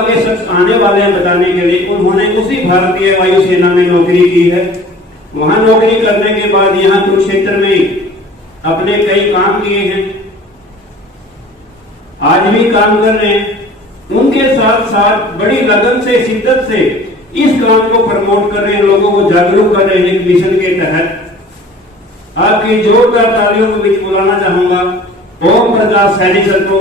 आगे शख्स आने वाले हैं बताने के लिए, उन्होंने उसी भारतीय वायुसेना में नौकरी की है। वहां नौकरी करने के बाद यहाँ कुरुक्षेत्र में अपने कई काम किए हैं, आज भी काम कर रहे हैं। उनके साथ साथ बड़ी लगन से, शिद्दत से इस काम को प्रमोट कर रहे हैं, लोगों को जागरूक कर रहे हैं एक मिशन के तहत। आपकी जोरदार तालियों के बीच बुलाना चाहूंगा ओम प्रकाश सैनी सर को।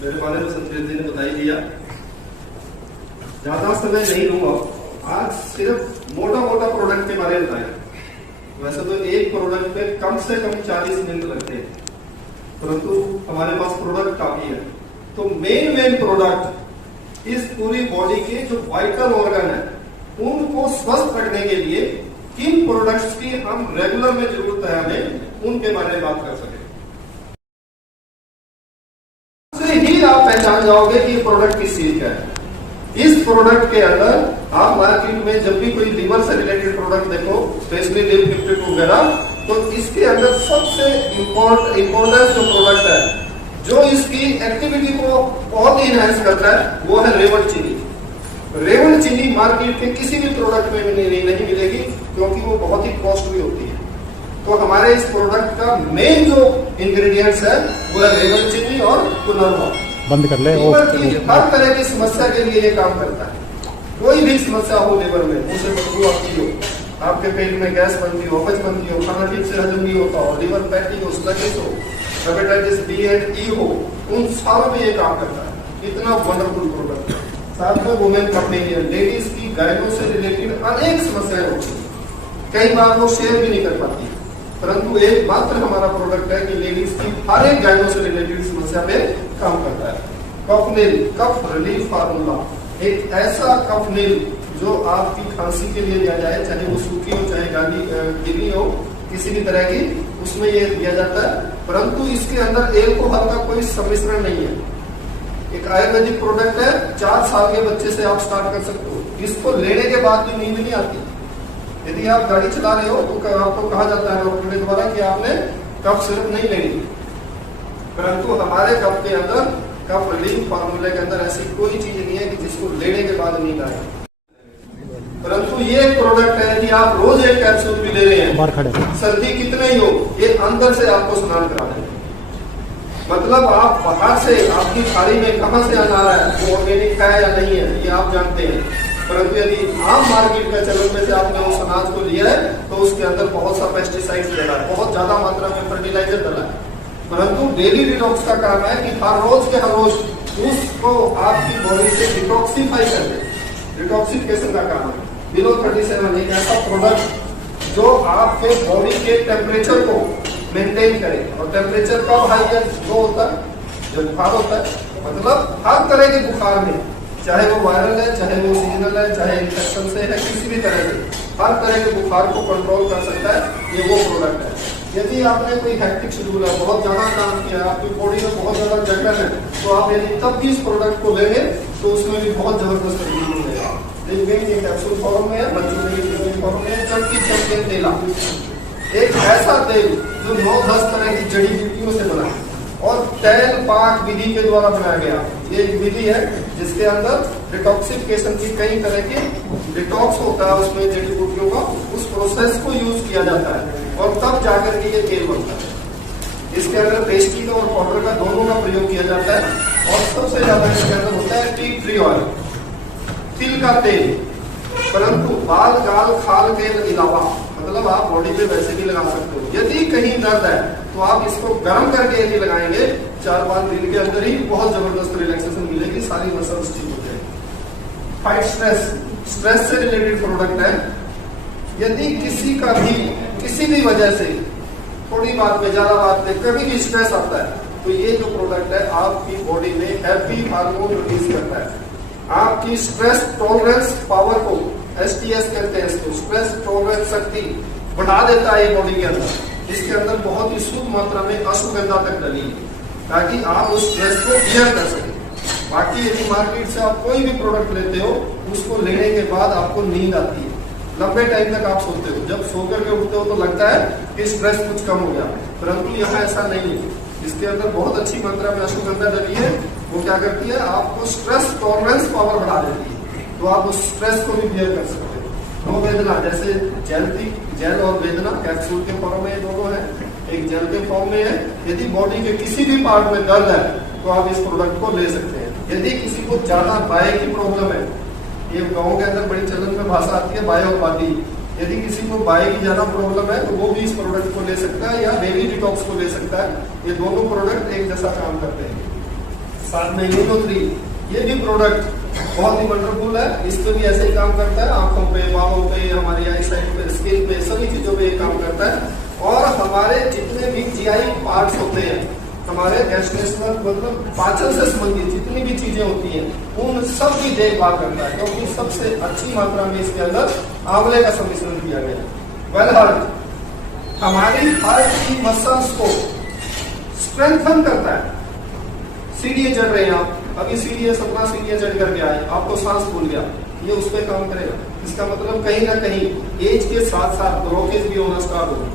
मेरे बारे में संतोष जी ने बता ही दिया, ज्यादा समय नहीं लूंगा। आज सिर्फ मोटा मोटा प्रोडक्ट के बारे में बताएं। वैसे तो एक प्रोडक्ट में कम से कम 40 मिनट लगते हैं, परंतु हमारे पास प्रोडक्ट काफी है। तो मेन प्रोडक्ट इस पूरी बॉडी के जो वाइटल ऑर्गन है उनको स्वस्थ रखने के लिए किन प्रोडक्ट्स की हम रेगुलर में जरूरत है हमें, उनके बारे में बात कर सके। ही आप पहचान जाओगे कि प्रोडक्ट किस चीज का है। इस प्रोडक्ट के अंदर आप मार्केट में जब भी कोई लिवर से रिलेटेड प्रोडक्ट देखो, स्पेशली लिव 52 वगैरह, तो इसके अंदर सबसे इम्पोर्टेंट जो प्रोडक्ट है, जो इसकी एक्टिविटी को बहुत ही इनहेंस करता है, वो है रेवड़ चीनी। रेवड़ चीनी मार्केट के किसी भी प्रोडक्ट में नहीं मिलेगी, क्योंकि वो बहुत ही कॉस्टली होती है। तो हमारे इस प्रोडक्ट का मेन जो इंग्रेडिएंट्स है वो है रेवड़ चीनी और पुनर्वा। बंद कर ले। हर तरह की समस्या के लिए ये काम करता है। कोई भी समस्या हो लिवर में, उसे बदबू आती हो, आपके पेट में गैस बनती हो, अपच बनती हो, खाना ठीक से हजम नहीं होता हो, लिवर फैटी हो, स्लगिश हो, हेपेटाइटिस बी एंड ई हो, उन सारों में ये काम करता है। इतना वंडरफुल प्रोडक्ट है। साथ में वुमेन कंपेनियन, लेडीज की गायनों से रिलेटेड अनेक समस्याएं होती है, कई बार वो शेयर भी नहीं कर पाती, परंतु एक मात्र हमारा प्रोडक्ट है कि लेडीज की हर एक गायनों से रिलेटेड समस्या पे काम करता है। कफनील, कफ रिलीफ फार्मूला, एक ऐसा कफनील जो आपकी खांसी के लिए दिया जाए, चाहे वो सूखी हो चाहे गीली हो, किसी भी तरह की, उसमें ये दिया जाता है। परंतु इसके अंदर एल्कोहल का कोई सम्मिश्रण नहीं है। एक आयुर्वेदिक प्रोडक्ट है, 4 साल के बच्चे से आप स्टार्ट कर सकते हो। इसको लेने के बाद भी नींद नहीं आती। यदि आप गाड़ी चला रहे हो तो आपको कहा जाता है डॉक्टर के द्वारा कि आपने कफ सिरप नहीं लेनी, परंतु हमारे कफ के अंदर, कफ रिलीफ फार्मूले के अंदर ऐसी कोई चीज नहीं है कि जिसको लेने के बाद नींद आए। परंतु ये एक प्रोडक्ट है, यदि आप रोज एक कैप्सूल भी ले रहे हैं, सर्दी कितने ही हो, ये अंदर से आपको स्नान करा देंगे। मतलब आप बाहर से, आपकी थाली में कहां से अनार है, वो ऑर्गेनिक है या नहीं है, ये आप जानते हैं, परंतु यदि आम मार्केट का चलन में से आपने उस अनाज को लिया है तो उसके अंदर बहुत सा पेस्टिसाइड्स डला है, बहुत ज्यादा मात्रा में फर्टिलाइजर डला है। परंतु डेली डिटॉक्स का काम है कि हर रोज के हर रोज उसको आपकी बॉडी से डिटॉक्सिफाई कर दे। डिटॉक्सिफिकेशन का काम है। बिलो 37 एक ऐसा प्रोडक्ट जो आपके बॉडी के टेम्परेचर को मेंटेन करे। और टेम्परेचर कब हाई है, लो होता है जब बुखार होता है। मतलब हर तरह के बुखार में, चाहे वो वायरल है, चाहे वो सीजनल है, चाहे इन्फेक्शन से है, किसी भी तरह से, हर तरह के बुखार को कंट्रोल कर सकता है। ये वो प्रोडक्ट है। यदि आपने कोई हैक्टिक शेड्यूल है, बहुत ज्यादा काम किया है, आपकी बॉडी में बहुत ज्यादा जगह है, तो आप यदि तब भी इस प्रोडक्ट को लेंगे तो उसमें भी बहुत जबरदस्त रिलीफ मिलेगा। लेकिन ये कैप्सूल फॉर्म में है, बच्चों के फॉर्म में, चमकी तेला, एक ऐसा तेल जो 9-10 तरह की जड़ी बूटियों से बना है और तेल पाक विधि के द्वारा बनाया गया। ये एक विधि है जिसके अंदर डिटॉक्सिफिकेशन की कई तरह की डिटॉक्स होता है, उसमें जड़ी बूटियों का, उस प्रोसेस को यूज किया जाता है और तब जाकर के ये तेल बनता है। इसके अंदर पेस्ट्री का और पाउडर का दोनों का प्रयोग किया जाता है और सबसे ज्यादा इसके अंदर होता है टी ट्री ऑयल, तिल का तेल। परंतु बाल, गाल, खाल के अलावा, मतलब आप बॉडी पे वैसे भी लगा सकते हो। यदि कहीं दर्द है तो आप इसको गर्म करके यदि लगाएंगे, 4-5 दिन के अंदर ही बहुत जबरदस्त रिलैक्सेशन मिलेगी, सारी मसल्स ठीक हो जाएगी। फाइट स्ट्रेस, स्ट्रेस से रिलेटेड प्रोडक्ट है। यदि किसी का भी किसी भी वजह से थोड़ी बात में, ज्यादा बात में, कभी भी स्ट्रेस आता है, तो ये जो प्रोडक्ट है आपकी बॉडी में हैप्पी हार्मोन रिलीज करता है। आपकी स्ट्रेस टॉलरेंस पावर को STS कहते हैं इसको, स्ट्रेस टॉलरेंस शक्ति बढ़ा देता है ये बॉडी के अंदर। इसके अंदर बहुत ही शुद्ध मात्रा में अश्वगंधा तक डली है ताकि आप उस स्ट्रेस को बियर कर सकें। बाकी यदि मार्केट से आप कोई भी प्रोडक्ट लेते हो, उसको लेने के बाद आपको नींद आती है, लंबे टाइम तक आप सोते हो, जब सो करके उठते हो तो लगता है कि स्ट्रेस कुछ कम हो गया, परंतु यहाँ ऐसा नहीं है। इसके अंदर बहुत अच्छी मात्रा में अश्वगंधा डली है। वो क्या करती है, आपको स्ट्रेस टॉलरेंस पावर बढ़ा देती है, तो आप उस स्ट्रेस को भी बियर कर सकते हो। दो वेदना, जैसे जेल और वेदना कैप्सूल के फॉर्म में दोनों है, एक जेल के फॉर्म में है। यदि बॉडी के किसी भी पार्ट में दर्द है तो आप इस प्रोडक्ट को ले सकते हैं। यदि किसी को ज्यादा बाय की प्रॉब्लम है, ये गाँव के अंदर बड़ी चलन में भाषा आती है बाय और बादी, यदि किसी को बाय की ज्यादा प्रॉब्लम है तो वो भी इस प्रोडक्ट को ले सकता है, या बेबी डिटॉक्स को ले सकता है। ये दोनों प्रोडक्ट एक जैसा काम करते हैं। साथ में यूनो3, ये भी प्रोडक्ट बहुत ही वंडरफुल है। इस पे भी ऐसे ही काम करता है, आंखों पे, बाहों पे, हमारी आई साइड पे, स्किन पे, सभी चीजों पे काम करता है। और हमारे जितने भी GI पार्ट्स होते हैं, हमारे गैस्ट्रेशनल मतलब पाचन से संबंधित जितनी भी चीजें होती हैं, उन सब की देखभाल करता है, क्योंकि सबसे अच्छी मात्रा में इसके अंदर आंवले का सम्मिश्रण किया गया है। वेल हार्ट हमारी हार्ट की मसल्स को स्ट्रेंथन करता है। सीढ़ियां चढ़ रहे हैं आप, अभी सीढ़ियां 17 सीढ़ियां चढ़ करके आए, आपको सांस भूल गया, ये उस पर काम करेगा। इसका मतलब कहीं ना कहीं एज के साथ साथ ब्लॉकेज भी होना स्टार्ट होगा।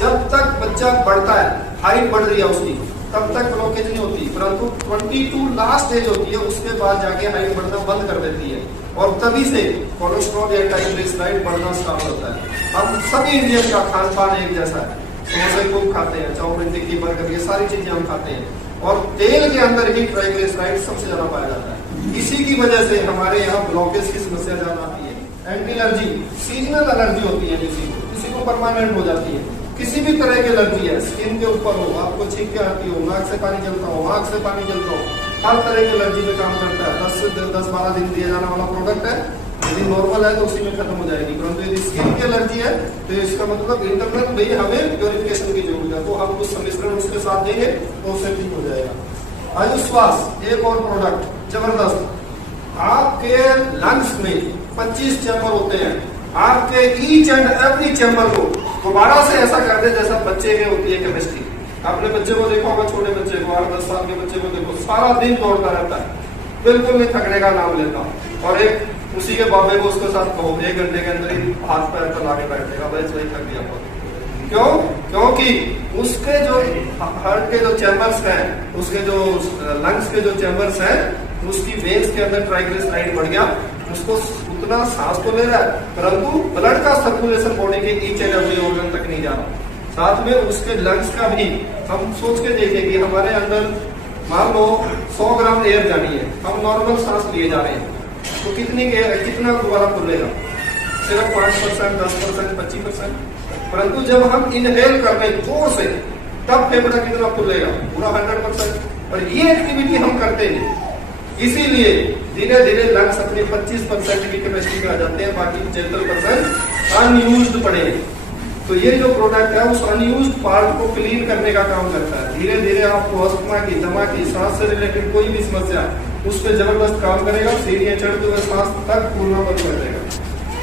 जब तक बच्चा बढ़ता है, हाइट बढ़ रही है उसकी, तब तक ब्लॉकेज नहीं होती, परंतु 22 लास्ट एज होती है, उसके बाद जाके हाइट बढ़ना बंद कर देती है, और तभी से कोलेस्ट्रॉल या ट्राइग्लिसराइड बढ़ना स्टार्ट होता है। हम सभी इंडियन का खान पान एक जैसा है, समोसे खूब खाते हैं, चाउमीन, टिक्की, बर्गर, ये सारी चीजें हम खाते हैं, और तेल के अंदर ही ट्राइग्लिसराइड सबसे ज्यादा पाया जाता है। इसी की वजह से हमारे यहाँ ब्लॉकेज की समस्या ज्यादा आती है। एंटी एलर्जी, सीजनल एलर्जी होती है, किसी को परमानेंट हो जाती है। किसी भी तरह की एलर्जी है, स्किन के ऊपर हो, आपको छींकें आती हो, नाक से पानी चलता हो, आंख से पानी चलता हो, हर तरह की एलर्जी में काम करता है। 10-12 दिन दिया जाने वाला प्रोडक्ट है। यदि नॉर्मल है तो उसी में खत्म हो जाएगी, परंतु यदि स्किन की एलर्जी है तो इसका मतलब इंटरनल भी हमें प्योरिफिकेशन की जरूरत है, तो हम कुछ सम्मिश्रण उसके साथ देंगे तो उससे ठीक हो जाएगा। आयुश्वास एक और प्रोडक्ट जबरदस्त, आपके लंग्स में 25 चैम्बर होते हैं, आपके ईच एंड एवरी चैम्बर को दोबारा से ऐसा कर दे जैसा बच्चे में होती है केमिस्ट्री। आपने बच्चे को देखा होगा, छोटे बच्चे को, 8-10 साल के बच्चे को देखो, सारा दिन दौड़ता रहता है, बिल्कुल नहीं थकने का नाम लेता, और एक उसी के बाबे को उसके साथ कहो 1 घंटे के अंदर ही हाथ पैर चला के बैठेगा, बस वही थक गया। क्यों? क्योंकि उसके जो हार्ट के जो चैम्बर्स हैं, उसके जो लंग्स के जो चैम्बर्स हैं, उसकी वेन्स के अंदर ट्राइग्लिसराइड बढ़ गया, उसको उतना सांस तो ले रहा है, परंतु ब्लड का सर्कुलेशन बॉडी के ईच एंड एवरी ऑर्गन तक नहीं जा रहा। साथ में उसके लंग्स का भी हम सोच के देखें कि हमारे अंदर मान लो 100 ग्राम एयर जानी है, हम नॉर्मल सांस लिए जा रहे हैं, तो कितना दोबारा खुलेगा? सिर्फ 5%, 10%, 25%। परंतु जब हम इनहेल कर रहे जोर से, तब फेफड़ा कितना खुलेगा? पूरा 100%। और ये एक्टिविटी हम करते नहीं, इसीलिए धीरे धीरे लंग्स अपने 25% की कैपेसिटी में आ जाते हैं, बाकी 75% अनयूज्ड पड़े। तो ये जो प्रोडक्ट है उस अनयूज्ड पार्ट को क्लीन करने का काम करता है। धीरे धीरे आपको अस्थमा की, दमा की, सांस से रिलेटेड कोई भी समस्या, उस पर जबरदस्त काम करेगा, सीढ़ियां चढ़ते हुए सांस तक पूर्ण बंद कर देगा।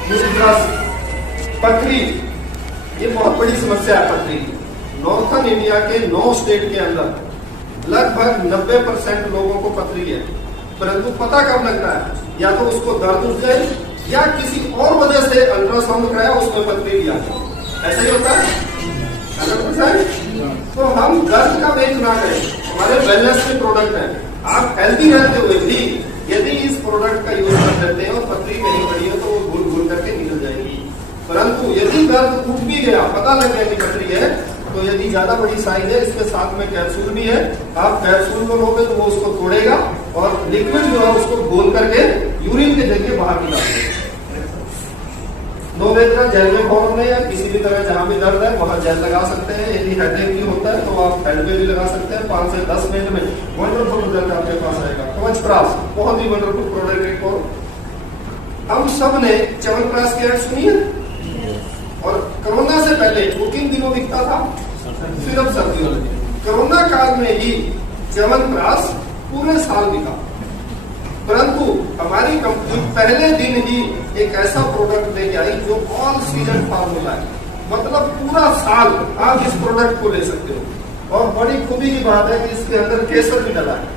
दूसरी तरफ पथरी, ये बहुत बड़ी समस्या है पथरी की। नॉर्थन इंडिया के 9 स्टेट के अंदर लगभग 90% लोगों को पथरी है, परंतु पता कब लगता है? या तो उसको दर्द उठ जाए, या किसी और वजह से अल्ट्रासाउंड कराया उसमें पथरी भी आ जाए। ऐसा ही होता है 100%। तो हम दर्द का वेट ना करें, हमारे वेलनेस के प्रोडक्ट है। आप हेल्दी रहते हुए भी यदि इस प्रोडक्ट का यूज कर लेते हैं और पथरी नहीं पड़ी है तो वो घुल घुल करके निकल जाएगी। परंतु यदि दर्द उठ भी गया, पता लग गया कि पथरी है, तो यदि ज्यादा बड़ी साइज है, इसके साथ में कैप्सूल भी है, आप कैप्सूल को लोगे तो वो उसको तोड़ेगा और लिक्विड जो है उसको घोल करके यूरिन के जरिए बाहर निकालेगा। नोवेत्रा जेल में फॉर्म में, या किसी भी तरह जहां भी दर्द है वहां जेल लगा सकते हैं। यदि हेडेक भी होता है तो आप हेड पे भी लगा सकते हैं। 5 से 10 मिनट में वंडरफुल रिजल्ट आपके पास आएगा। च्यवनप्राश बहुत ही वंडरफुल प्रोडक्ट है। हम सब ने च्यवनप्राश की ऐड सुनी है, और कोरोना से पहले वो किन दिनों बिकता था? सिर्फ सर्दियों में। कोरोना काल में ही च्यवनप्राश पूरे साल बिका। परंतु हमारी कंपनी पहले दिन ही एक ऐसा प्रोडक्ट लेके आई जो ऑल सीजन फार्मूला है, मतलब पूरा साल आप इस प्रोडक्ट को ले सकते हो। और बड़ी खूबी की बात है कि इसके अंदर केसर भी डला है।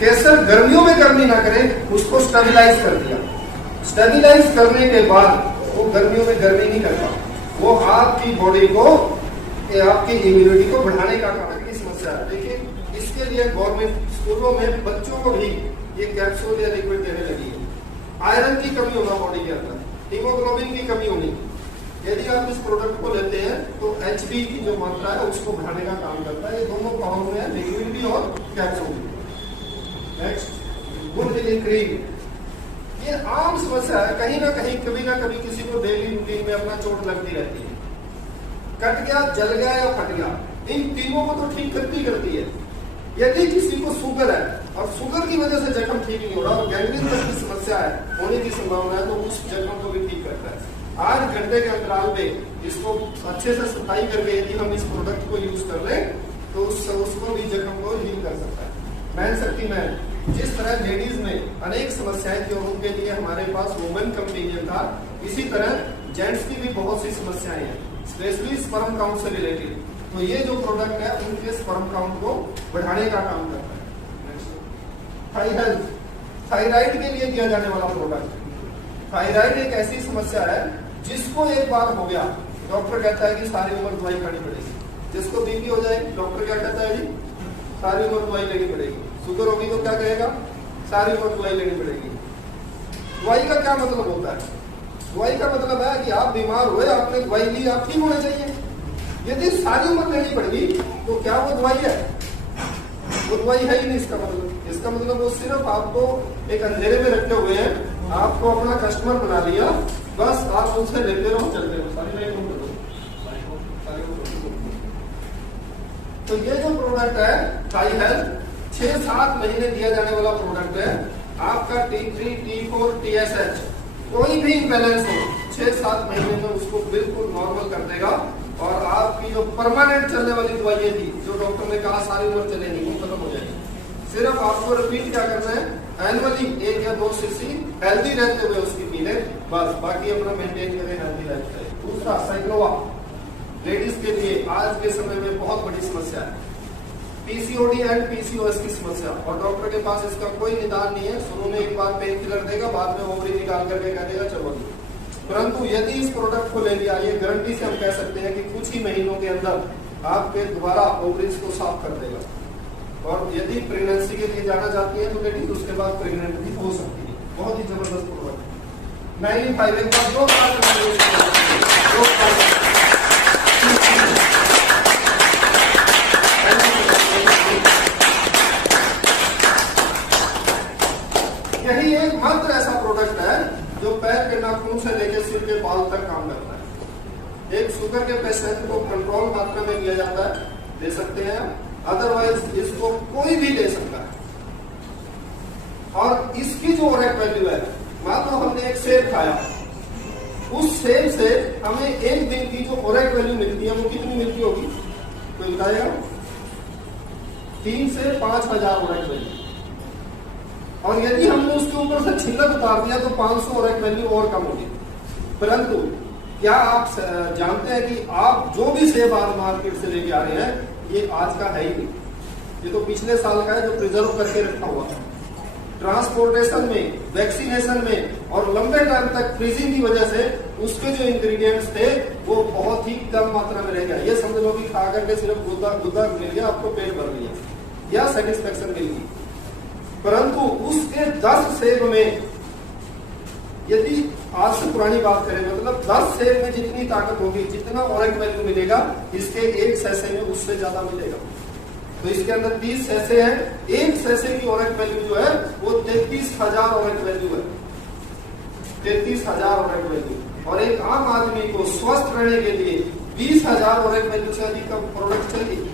केसर गर्मियों में गर्मी ना करे, उसको स्टेबलाइज कर दिया। स्टेबलाइज करने के बाद वो गर्मियों में गर्मी नहीं करता, वो आपकी बॉडी को, आपकी इम्यूनिटी को बढ़ाने का काम की समस्या है। देखिए इसके लिए गवर्नमेंट स्कूलों में बच्चों को भी ये कैप्सूल या लिक्विड देने लगी है। आयरन की कमी होना बॉडी के अंदर, हीमोग्लोबिन की कमी होनी, यदि आप इस प्रोडक्ट को लेते हैं तो एचबी की जो मात्रा है उसको बढ़ाने का काम करता है। ये दोनों फॉर्म में है, लिक्विड भी और कैप्सूल भी। Next, good healing cream. ये आम समस्या है, कहीं ना कहीं कभी ना कभी किसी को डेली रूटीन में अपना चोट लगती रहती है, कट गया, जल गया या फट गया, इन तीनों को तो ठीक करती है। यदि किसी को शुगर है और शुगर की वजह से जख्म ठीक नहीं हो रहा और गैंग्रीन तक की समस्या है, होने की संभावना है, तो उस जख्म को भी ठीक करता है। 8 घंटे के अंतराल पे इसको अच्छे से सफाई करके यदि हम इस प्रोडक्ट को यूज कर लें तो उसको भी जख्म को हील कर सकता है। मैन शक्ति मैन, जिस तरह लेडीज में अनेक समस्याएं थी और उनके लिए हमारे पास वुमेन कंपेनियन था, इसी तरह जेंट्स की भी बहुत सी समस्याएं हैं, स्पेशली स्पर्म काउंट से रिलेटेड। तो ये जो प्रोडक्ट है उनके स्पर्म काउंट को बढ़ाने का काम करता है। थायराइड के लिए दिया जाने वाला प्रोडक्ट। थायराइड एक ऐसी समस्या है जिसको एक बार हो गया, डॉक्टर कहता है कि सारी उम्र दवाई खानी पड़ेगी। जिसको बीपी हो जाए, डॉक्टर क्या कहता है जी, सारी उम्र दवाई लेनी पड़ेगी। शुगर होगी तो क्या कहेगा, सारी उम्र दवाई लेनी पड़ेगी। दवाई का क्या मतलब होता है? दवाई का मतलब है कि आप बीमार हुए, आपने दवाई ली, आप ठीक होने चाहिए। यदि सारी उम्र लेनी पड़ेगी तो क्या वो दवाई है? वो दवाई है ही नहीं। इसका मतलब वो सिर्फ आपको एक अंधेरे में रखे हुए हैं, आपको अपना कस्टमर बना लिया, बस आप उनसे लेते रहो, चलते रहो, सारी लाइफ कर दो। तो ये जो प्रोडक्ट है थाई हेल्थ 6-7 महीने दिया जाने वाला प्रोडक्ट है। आपका T3, T4, TSH कोई भी इम्बैलेंस हो, 6-7 महीने में उसको बिल्कुल नॉर्मल कर देगा। और आपकी जो परमानेंट चलने वाली दवाइयां थी, जो डॉक्टर ने कहा सारी उम्र चलेगी, वो खत्म हो जाएगी। सिर्फ आपको रिपीट क्या करना है, एनुअली 1 या 2 सीसी हेल्दी रहते हुए उसकी पी लें, बस। बाकी अपना मेंटेन करें हेल्दी लाइफस्टाइल। दूसरा, साइक्लोवा, लेडीज के लिए आज के समय में बहुत बड़ी समस्या है। पीसीओडी एंड पीसीओएस की समस्या, और डॉक्टर के पास इसका कोई निदान नहीं है। शुरू में एक बार पेन किलर देगा, बाद में ओवरी निकाल करके कह देगा चलो। परंतु यदि इस प्रोडक्ट को ले लिया, ये गारंटी से हम कह सकते हैं कि कुछ ही महीनों के अंदर आपके दोबारा ओवरीज को साफ कर देगा। और यदि प्रेगनेंसी के लिए जाना चाहती है तो लेडीज उसके बाद प्रेग्नेंट भी हो सकती है। बहुत ही जबरदस्त प्रोडक्ट। 95 एक बार 2 साल यही एक मात्र ऐसा प्रोडक्ट है जो पैर के नाखून से लेकर सिर के बाल तक काम करता है। एक शुगर के पेशेंट को कंट्रोल मात्रा में दिया जाता है, दे सकते हैं, अदरवाइज इसको कोई भी ले सकता है। और इसकी जो ओरेक वैल्यू है, मान लो हमने एक सेब खाया, उस सेब से हमें एक दिन की जो ओरेक वैल्यू मिलती है वो कितनी मिलती होगी, कोई बताएगा? 3 से 5 हजार ओरेक वैल्यू। और यदि हमने उसके ऊपर से छिलक उतार दिया तो 500 ओरेक वैल्यू और कम होगी। परंतु क्या आप जानते हैं कि आप जो भी सेब आप मार्केट से लेके आ रहे हैं, ये आज का है ही नहीं, ये तो पिछले साल का है जो प्रिजर्व करके रखा हुआ है। ट्रांसपोर्टेशन में, वैक्सीनेशन में और लंबे टाइम तक फ्रीजिंग की वजह से उसके जो इंग्रेडिएंट्स थे वो बहुत ही कम मात्रा में रह गया। ये समझ लो कि खा करके सिर्फ गुद्दा मिल गया, आपको पेट भर लिया या सेटिस्फेक्शन मिल गई। परंतु उसके 10 सेब में, यदि आज से पुरानी बात करें, मतलब 10 सेब में जितनी ताकत होगी, जितना ओरेक वैल्यू मिलेगा, इसके एक सैसे में उससे ज्यादा मिलेगा। तो इसके अंदर 30 सैसे हैं, एक सैसे की ओरेक वैल्यू जो है वो 33,000 ओरेक वैल्यू है। 33,000 ओरेक वैल्यू। और एक आम आदमी को स्वस्थ रहने के लिए 20,000 ओरेक वैल्यू से अधिक का प्रोडक्ट चाहिए।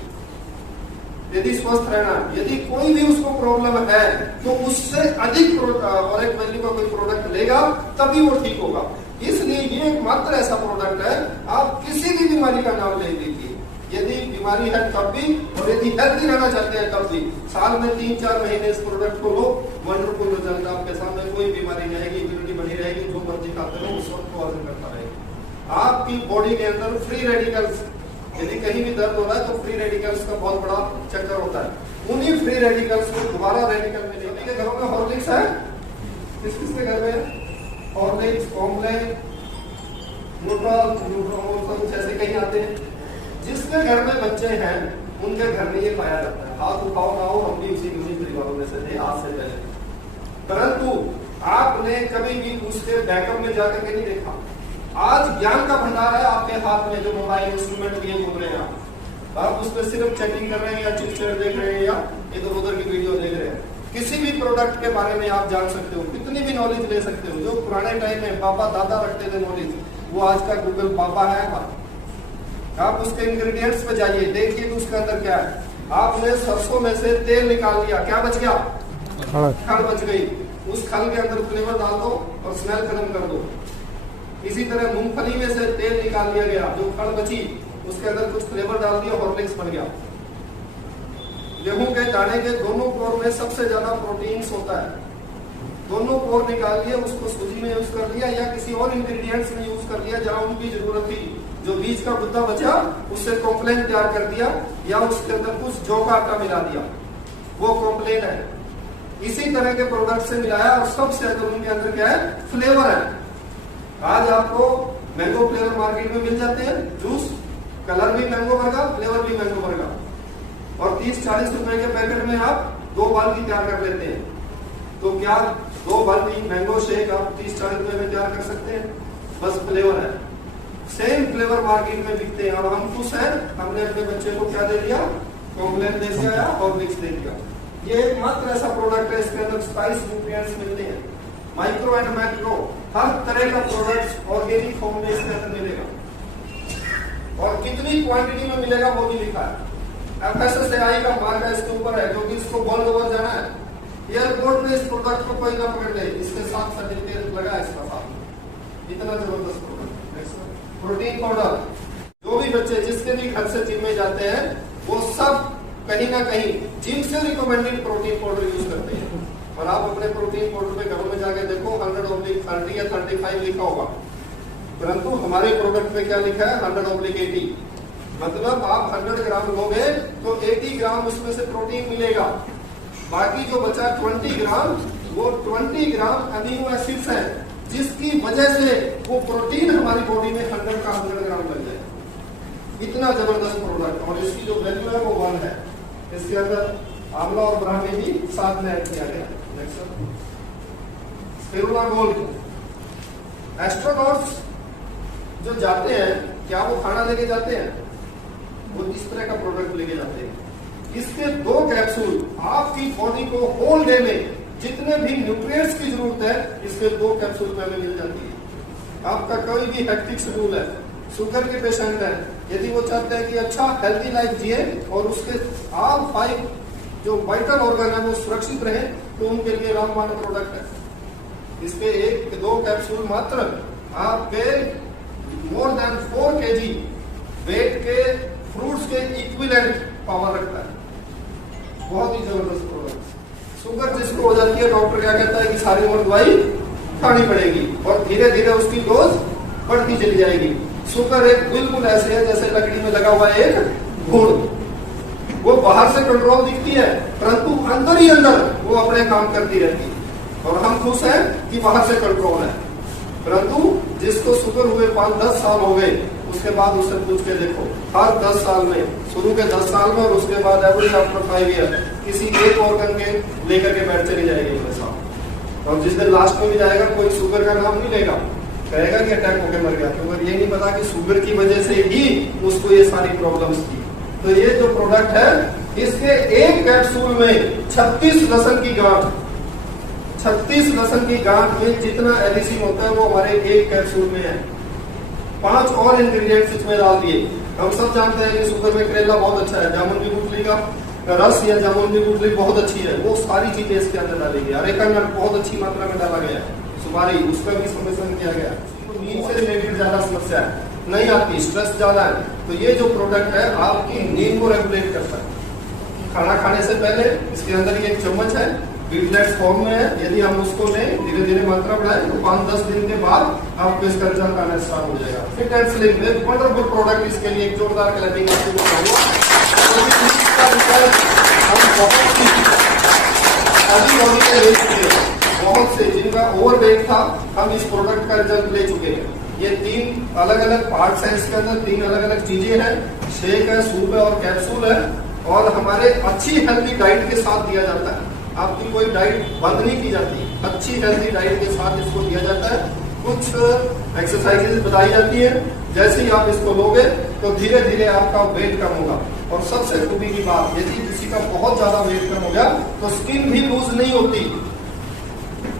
यदि स्वस्थ रहना, यदि कोई भी उसको प्रॉब्लम है तो उससे अधिक ओरेक वैल्यू का कोई प्रोडक्ट लेगा तभी वो ठीक होगा। इसलिए ये एक मात्र ऐसा प्रोडक्ट है, आप किसी भी बीमारी का नाम ले लीजिए, यदि बीमारी है तब भी, और यदि हेल्दी रहना चाहते हैं तब भी, साल में 3-4 महीने इस प्रोडक्ट को लो, वंडरफुल रिजल्ट आपके सामने, कोई बीमारी नहीं आएगी, इम्यूनिटी बनी रहेगी, जो मर्जी खाते हो उस वक्त को हजम करता रहेगा। आपकी बॉडी के अंदर फ्री रेडिकल्स, यदि कहीं भी दर्द हो रहा है तो फ्री रेडिकल्स का बहुत बड़ा चक्कर होता है, उन्हीं फ्री रेडिकल्स को दोबारा रेडिकल में लेने के। घरों में हॉर्लिक्स है, किस किस के घर में हॉर्लिक्स, कॉम्प्लेन, न्यूट्रॉल जैसे कहीं आते हैं, जिसके घर में बच्चे हैं उनके घर में ये पाया जाता है। हाथ उठाओ ना हो, हम भी उसी परिवारों में से थे आज से पहले, परंतु आपने कभी भी उसके बैकअप में जाकर के नहीं देखा। आज ज्ञान का भंडार है आपके हाथ में, जो मोबाइल इंस्ट्रूमेंट लिए घूम रहे हैं आप उस पर सिर्फ चैटिंग कर रहे हैं या चिट देख रहे हैं या इधर उधर की वीडियो देख रहे हैं। किसी भी प्रोडक्ट के बारे में आप जान सकते हो, कितनी भी नॉलेज ले सकते हो। जो पुराने टाइम में पापा दादा रखते थे नॉलेज, वो आज का गूगल पापा है। आप उसके इंग्रेडिएंट्स पे जाइए, देखिए तो उसके अंदर क्या है। आपने सरसों में से तेल निकाल लिया, क्या बच गया? खल बच गई। उस खल के अंदर फ्लेवर डाल दो और स्मेल खत्म कर दो। इसी तरह मूंगफली में से तेल निकाल लिया गया, जो खल बची उसके अंदर कुछ फ्लेवर डाल दिया, हॉर्लिक्स बन गया। गेहूं के दाने के दोनों कोर में सबसे ज्यादा प्रोटीन्स होता है, दोनों कोर निकाल लिए, उसको सूजी में यूज कर लिया या किसी और इंग्रेडिएंट्स में यूज कर लिया जहां उनकी जरूरत थी। जो बीज का गुद्दा बचा उससे कॉम्प्लेन तैयार कर दिया या उसके अंदर कुछ जौ का आटा मिला दिया, वो कॉम्प्लेन है। इसी तरह के प्रोडक्ट से मिलाया और सबसे ज्यादा उनके अंदर क्या है? फ्लेवर है। आज आपको मैंगो फ्लेवर मार्केट में मिल जाते हैं, जूस, कलर भी मैंगो वर्गा, फ्लेवर भी मैंगो वर्गा, और 30-40 रुपए के पैकेट में आप 2 बाल्टी तैयार कर लेते हैं। तो क्या 2 बाल्टी मैंगो शेक आप 30-40 रुपए में तैयार कर सकते हैं? बस फ्लेवर है। सेम फ्लेवर मार्केट में बिकते हैं और हम खुश हैं, हमने अपने बच्चे को क्या दे दिया? कॉम्प्लेन दे दिया और मिक्स दे दिया। ये एकमात्र ऐसा प्रोडक्ट है इसके अंदर स्पाइस न्यूट्रिएंट्स मिलते हैं, माइक्रो एंड मैक्रो, हर तरह का प्रोडक्ट ऑर्गेनिक फॉर्म में इसके अंदर मिलेगा और कितनी क्वांटिटी में मिलेगा वो भी लिखा है। FSSAI का मार्क इसके ऊपर है, क्योंकि इसको वर्ल्ड ओवर जाना है। एयरपोर्ट में इस प्रोडक्ट को कोई ना पकड़ ले, इसके साथ सर्टिफिकेट लगा इसका साथ। इतना जबरदस्त प्रोडक्ट। प्रोटीन पाउडर, जो भी बच्चे जिसके भी घर से जिम में जाते हैं वो सब कहीं ना कहीं जिम से रिकमेंडेड प्रोटीन पाउडर यूज करते हैं। और आप अपने प्रोटीन पाउडर पे घरों में जाके देखो 100/30 या 35 लिखा होगा, परंतु हमारे प्रोडक्ट पे क्या लिखा है? 100/80। मतलब आप 100 ग्राम लोगे तो 80 ग्राम उसमें से प्रोटीन मिलेगा, बाकी जो बचा 20 ग्राम, वो 20 ग्राम अमीनो एसिड्स है, जिसकी वजह से वो प्रोटीन हमारी बॉडी में 100 का 100 ग्राम लग जाए। इतना जबरदस्त प्रोडक्ट, और इसकी जो वैल्यू है वो 1 है। इसके अंदर आंवला और ब्राह्मी भी साथ में ऐड किया गया। स्पिरुलिना गोल्ड, एस्ट्रोनॉट्स जो जाते हैं, क्या वो खाना लेके जाते हैं? वो इस तरह का प्रोडक्ट लेके जाते हैं। इसके 2 कैप्सूल आपकी बॉडी को होल डे में जितने भी न्यूट्रिएंट्स की जरूरत है, इसके 2 कैप्सूल में हमें मिल जाती है। आपका कोई भी हेक्टिक शेड्यूल है, शुगर के पेशेंट है, यदि वो चाहते हैं कि अच्छा हेल्दी लाइफ जिए और उसके ऑल 5 जो वाइटल ऑर्गन है वो सुरक्षित रहे, तो उनके लिए रामबाण प्रोडक्ट है। इसके 1-2 कैप्सूल मात्र आपके मोर देन 4 kg वेट के फ्रूट्स के इक्विवेलेंट पावर रखता है। बहुत ही जबरदस्त प्रोडक्ट। शुगर जिसको हो जाती है, डॉक्टर क्या कहता है कि सारी उम्र दवाई खानी पड़ेगी और धीरे धीरे उसकी डोज बढ़ती चली जाएगी। शुगर एक बिल्कुल ऐसे है जैसे लकड़ी में लगा हुआ एक घूर, वो बाहर से कंट्रोल दिखती है परंतु अंदर ही अंदर वो अपने काम करती रहती है। और हम खुश हैं कि बाहर से कंट्रोल है, परंतु जिसको शुगर हुए 5-10 साल हो गए, उसके बाद उससे पूछ के देखो, हर 10 साल में, शुरू के 10 साल में और उसके बाद एवरेज आफ्टर 5 ईयर किसी एक ऑर्गन के लेकर के बैठ चली जाएगी मेरे साथ। और जिस दिन लास्ट में भी जाएगा कोई शुगर का नाम नहीं लेगा, कहेगा कि अटैक होकर मर गया, क्योंकि ये नहीं पता कि शुगर की वजह से ही उसको ये सारी प्रॉब्लम्स थी। तो ये जो प्रोडक्ट है, इसके 1 कैप्सूल में 36 लहसुन की गांठ, 36 लहसुन की गांठ में जितना एलिसिन होता है वो हमारे 1 कैप्सूल में है। 5 और इंग्रेडिएंट्स इसमें डाल दिए। हम सब जानते हैं कि शुगर में करेला बहुत अच्छा है, जामुन की गुठली का रस या जामुन की गुठली बहुत अच्छी है, वो सारी चीजें इसके अंदर डाली गई। अरेका नट बहुत अच्छी मात्रा में डाला गया है, सुपारी उसका भी सम्मिश्रण किया गया। तो नींद से रिलेटेड ज्यादा समस्या है, नहीं आती, स्ट्रेस ज्यादा है, तो ये जो प्रोडक्ट है आपकी नींद को रेगुलेट करता है। खाना खाने से पहले इसके अंदर ये एक चम्मच है, बीटलेट्स फॉर्म में है, यदि हम उसको लें धीरे धीरे मात्रा बढ़ाएं तो 5-10 दिन के बाद आपको इसका रिजल्ट आना स्टार्ट हो जाएगा। फिट एंड स्लिम एक वंडरफुल प्रोडक्ट, इसके लिए एक जोरदार क्लैपिंग आपको बताऊंगा। बहुत से जिनका ओवरवेट था, हम इस प्रोडक्ट का रिजल्ट ले चुके हैं। ये 3 अलग अलग पार्ट्स हैं, इसके अंदर 3 अलग अलग चीजें हैं, शेक है, सूप है और कैप्सूल है, और हमारे अच्छी हेल्थी डाइट के साथ दिया जाता है। आपकी कोई डाइट बंद नहीं की जाती, अच्छी हेल्थी डाइट के साथ इसको दिया जाता है। कुछ एक्सरसाइजेज बताई जाती है, जैसे ही आप इसको लोगे तो धीरे धीरे आपका वेट कम होगा। और सबसे खूबी की बात, यदि किसी का बहुत ज्यादा वेट कम हो गया तो स्किन भी लूज नहीं होती।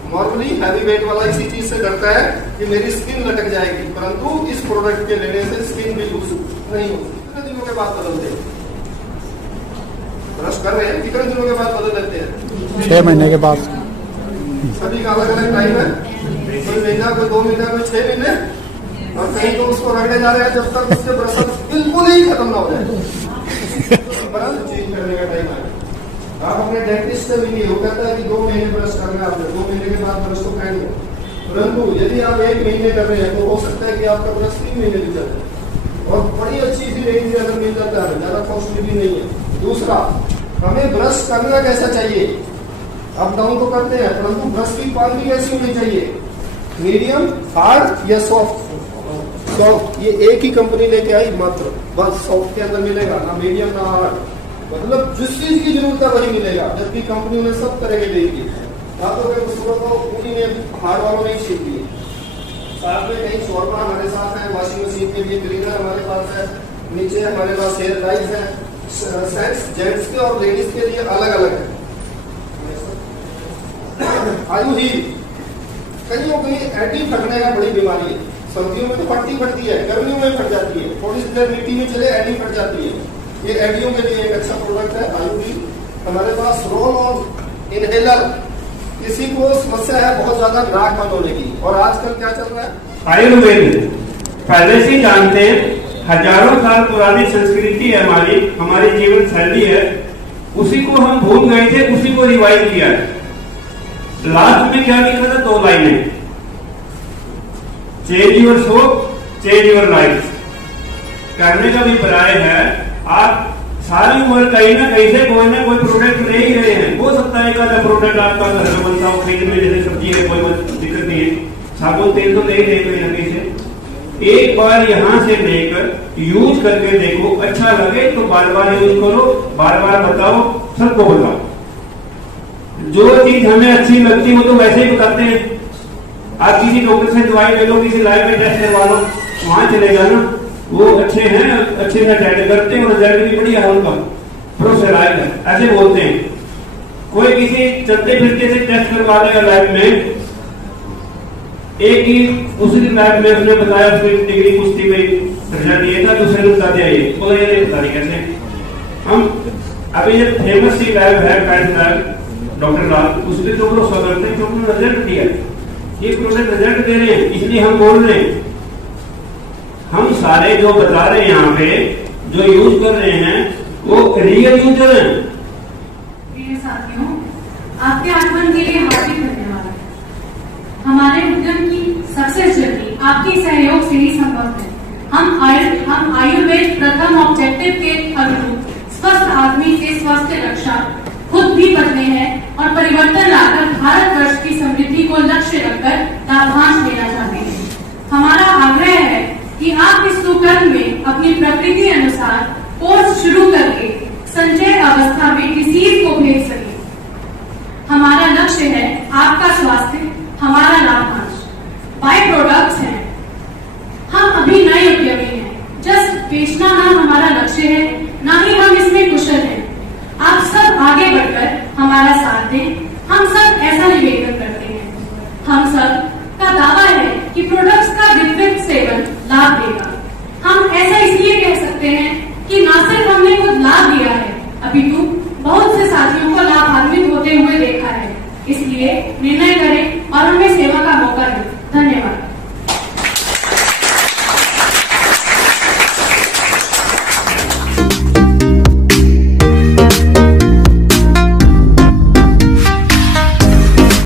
नॉर्मली हैवी वेट वाला इसी चीज से डरता है कि मेरी स्किन लटक जाएगी, परंतु इस प्रोडक्ट के लेने से स्किन भी लूज नहीं होती। कितने दिनों के बाद बदलते हैं? ब्रश कर रहे हैं, कितने दिनों के बाद बदल देते हैं? 6 महीने के बाद। सभी का अलग अलग टाइम है, कोई महीना, कोई 2 महीना, कोई 6 महीने, और कहीं तो उसको रगड़े जा रहे हैं जब तक उसके ब्रश बिल्कुल ही खत्म ना हो जाए। ब्रश चेंज करने का टाइम है। आप अपने डेंटिस्ट से मिलिए, वो कहता है कि 2 महीने ब्रश करना है आपने, 2 महीने के बाद ब्रश को फेंक दो। परंतु यदि आप 1 महीने कर रहे हैं तो हो सकता है कि आपका ब्रश 3 महीने भी चल जाए, और बड़ी अच्छी सी रेंज में अगर मिल जाता है, ज्यादा कॉस्टली भी नहीं है। दूसरा, हमें ब्रश करना कैसा चाहिए? अप डाउन तो करते हैं, परंतु ब्रश की क्वालिटी कैसी होनी चाहिए? मीडियम, हार्ड या सॉफ्ट? सॉफ्ट, ये एक ही कंपनी लेके आई मात्र, बस सॉफ्ट के अंदर मिलेगा, ना मीडियम ना हार्ड, मतलब जिस चीज की जरूरत है वही मिलेगा, जबकि कंपनी ने सब तरह के दे दिए। बातों के उन्हीं ने हार्ड वालों ने ही सीख लिए। साथ में कई शोरमा हमारे साथ है, वॉशिंग मशीन के लिए क्लीनर हमारे पास है, नीचे हमारे पास हेयर ड्राइज है, जेंट्स के और लेडीज के लिए अलग अलग है। आयु ही कईयों की एडी फटने का बड़ी बीमारी है, सर्दियों में तो फटती है, गर्मियों में फट जाती है, थोड़ी सी देर मिट्टी में चले एडी फट जाती है। ये एडियों के लिए एक अच्छा प्रोडक्ट है आयु ही। हमारे पास रोल ऑन इनहेलर, किसी को समस्या है बहुत ज्यादा नाक बंद होने की, और आजकल क्या चल रहा है? आयुर्वेद पहले से जानते हैं, हजारों साल पुरानी संस्कृति है हमारी जीवन शैली है, उसी को हम भूल गए थे, उसी को रिवाइव किया है। लास्ट में क्या लिखा था? 2 लाइनें, change your soap, change your life. कहने का अभिप्राय है, आप सारी उम्र कहीं ना कहीं से कोई ना कोई प्रोडक्ट ले ही रहे हैं। हो सकता है एक प्रोडक्ट आपका घर में बनता हो, खरीद में, जैसे सब्जी है, कोई दिक्कत नहीं है, साबुन तेल तो ले ही रहे कहीं ना कहीं से। एक बार यहां से लेकर यूज करके देखो, अच्छा लगे तो बार बार यूज करो, बार बार बताओ, सबको बताओ। जो चीज हमें अच्छी लगती है वो तो वैसे ही बताते हैं। आप किसी डॉक्टर से दवाई ले लो, किसी लैब में टेस्ट करवा लो, वहां चले जाना, वो अच्छे हैं, अच्छे से टेस्ट करते हैं और रिजल्ट भी बढ़िया है उनका, प्रोसेराइड है, ऐसे बोलते हैं। कोई किसी चलते फिरते से टेस्ट करवा देगा लैब में, एक ही उसी लैब में उसने बताया, उसकी डिग्री पुष्टि में रिजल्ट ये था, दूसरे ने बता दिया ये, तो ये नहीं बता रही कैसे। हम अभी जो फेमस सी लैब है पैट लैब, डॉक्टर लाल, उसमें तो भरोसा करते हैं क्योंकि रिजल्ट दिया, ये प्रोडक्ट रिजल्ट दे रहे हैं, इसलिए हम बोल रहे हैं। हम सारे जो बता रहे हैं यहाँ पे, जो यूज कर रहे हैं, वो रियल यूजर हैं। प्रिय साथियों, आपके आगमन के लिए हार्दिक धन्यवाद। हमारे उद्यम की सक्सेस जर्नी आपके सहयोग से ही संभव है। हम आयुर्वेद प्रथम ऑब्जेक्टिव के अनुरूप स्वस्थ आदमी से स्वस्थ रक्षा, खुद भी बदले हैं और परिवर्तन लाकर भारतवर्ष की समृद्धि को लक्ष्य रखकर लाभांश लेना चाहते हैं। हमारा आग्रह है कि आप इस सुकर्म में अपनी प्रकृति अनुसार कोर्स शुरू करके संचय अवस्था में डिसीज को भेज सके। हमारा लक्ष्य है आपका स्वास्थ्य, हमारा लाभांश। बाय प्रोडक्ट्स हैं, हम अभी नए उद्यमी हैं, जस्ट बेचना ना हमारा लक्ष्य है, ना ही हम इसमें कुशल हैं। आप सब आगे बढ़कर हमारा साथ दें, हम सब ऐसा निवेदन करते हैं। हम सब का दावा है कि प्रोडक्ट्स का वितरित सेवन लाभ देगा। हम ऐसा इसलिए कह सकते हैं कि न सिर्फ हमने खुद लाभ दिया है, अपितु बहुत से साथियों को लाभान्वित होते हुए देखा है। इसलिए निर्णय करें और हमें सेवा का मौका दें। धन्यवाद।